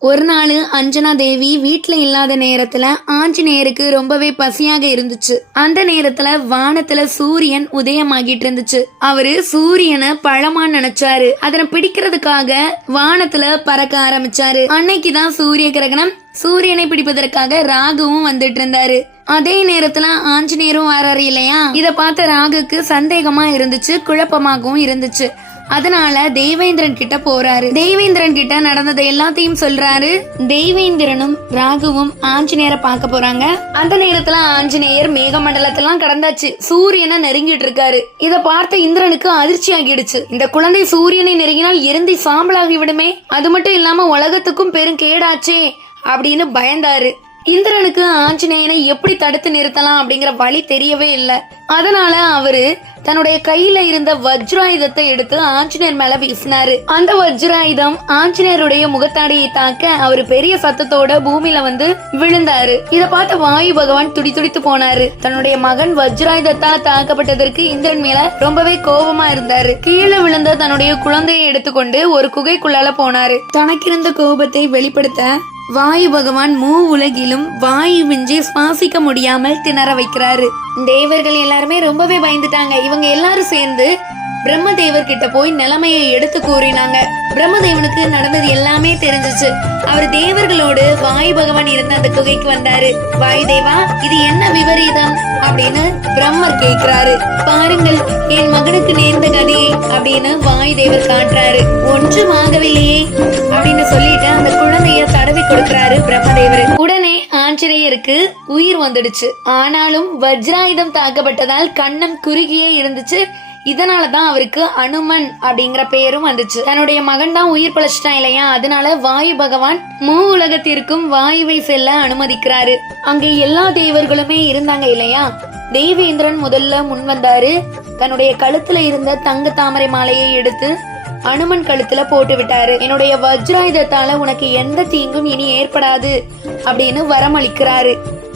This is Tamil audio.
ஒரு நாள் அஞ்சனா தேவி வீட்டில் இல்லாத நேரத்தில் ஆஞ்சநேயருக்கு ரொம்பவே பசியாக இருந்துச்சு. அந்த நேரத்தில் வானத்தில் சூரியன் உதயமாகிட்டு இருந்துச்சு. அவரு சூரியனை பழமா நினைச்சாரு. அதனை பிடிக்கிறதுக்காக வானத்துல பறக்க ஆரம்பிச்சாரு. அன்னைக்குதான் சூரிய கிரகணம் சூரியனை பிடிப்பதற்காக ராகுவும் வந்துட்டு இருந்தாரு. அதே நேரத்துல ஆஞ்சநேயரும் வராரு இல்லையா? இத பார்த்த ராகுக்கு சந்தேகமா இருந்துச்சு குழப்பமாகவும் இருந்துச்சு. அதனால தேவேந்திரன் கிட்ட போறாரு. தேவேந்திரன் கிட்ட நடந்ததை எல்லாத்தையும் சொல்றாரு. தெய்வேந்திரனும் ராகுவும் ஆஞ்சநேயரை பார்க்க போறாங்க. அந்த நேரத்துல ஆஞ்சநேயர் மேகமண்டலத்தெல்லாம் கடந்தாச்சு. சூரியனை நெருங்கிட்டு இருக்காரு. இத பார்த்த இந்திரனுக்கு அதிர்ச்சி ஆகிடுச்சு. இந்த குழந்தை சூரியனை நெருங்கினால் எரிந்தி சாம்பலாகி விடுமே. அது மட்டும் இல்லாம உலகத்துக்கும் பெரும் கேடாச்சே அப்படின்னு பயந்தாரு. இந்திரனுக்கு ஆஞ்சநேயனை எப்படி தடுத்து நிறுத்தலாம் அப்படிங்கிற வழி தெரியவே இல்லை. அதனால அவரு தன்னுடைய கையில இருந்த வஜ்ராயுதத்தை எடுத்து ஆஞ்சநேயர் மேல வீசினாரு. அந்த வஜ்ராயுதம் ஆஞ்சநேயருடைய முகத்தாடியை தாக்க அவர் பெரிய சத்தத்தோட பூமியில வந்து விழுந்தாரு. இத பார்த்த வாயு பகவான் துடி துடித்து போனாரு. தன்னுடைய மகன் வஜ்ராயுதத்தால தாக்கப்பட்டதற்கு இந்திரன் மேல ரொம்பவே கோபமா இருந்தாரு. கீழே விழுந்த தன்னுடைய குழந்தையை எடுத்துக்கொண்டு ஒரு குகைக்குள்ளால போனாரு. தனக்கிருந்த கோபத்தை வெளிப்படுத்த வாயு பகவான் மூ உலகிலும் வாயு மிஞ்சி சுவாசிக்க முடியாமல் திணற வைக்கிறாரு. தேவர்கள் எல்லாருமே ரொம்பவே பயந்துட்டாங்க. இவங்க எல்லாரும் சேர்ந்து பிரம்மதேவர் கிட்ட போய் நிலைமையை எடுத்து கூறினாங்க. பிரம்மதேவனுக்கு நடந்தது எல்லாமே தெரிஞ்சிச்சு. அவர் தேவர்களோடு வாயு பகவான் இருந்த அந்த குகைக்கு வந்தாரு. வாயு தேவா இது என்ன விபரீதம்? அப்படின்னு பிரம்மர் கேட்கிறாரு. பாருங்கள் என் மகனுக்கு நேர்ந்த கதையை அப்படின்னு வாயு தேவர் காட்டுறாரு ஒன்றும் ஆகவில்லையே அப்படின்னு சொல்லிட்டு அந்த கொடுக்கிறாரு பிரம்மதேவரு. உடனே ஆஞ்சநேயருக்கு உயிர் வந்துடுச்சு. ஆனாலும் வஜ்ராயுதம் தாக்கப்பட்டதால் கண்ணம் குறுகியே இருந்துச்சு. இதனால தான் அவருக்கு அனுமன் அப்படிங்கிற பேரும் வந்துச்சு. தன்னுடைய மகன் தான் உயிர் பழச்சிட்டான் இல்லையா? அதனால வாயு பகவான் மூ உலகத்திற்கும் வாயுவை செல்ல அனுமதிக்கிறாரு. அங்கே எல்லா தேவர்களுமே இருந்தாங்க இல்லையா? தேவேந்திரன் முதல்ல முன் வந்தாரு. தன்னுடைய கழுத்துல இருந்த தங்க தாமரை மாலையை எடுத்து அனுமன் கழுத்துல போட்டு விட்டாரு. என்னுடைய வஜ்ராயுதத்தால உனக்கு எந்த தீங்கும் இனி ஏற்படாது அப்படின்னு வரமளிக்கிறாரு.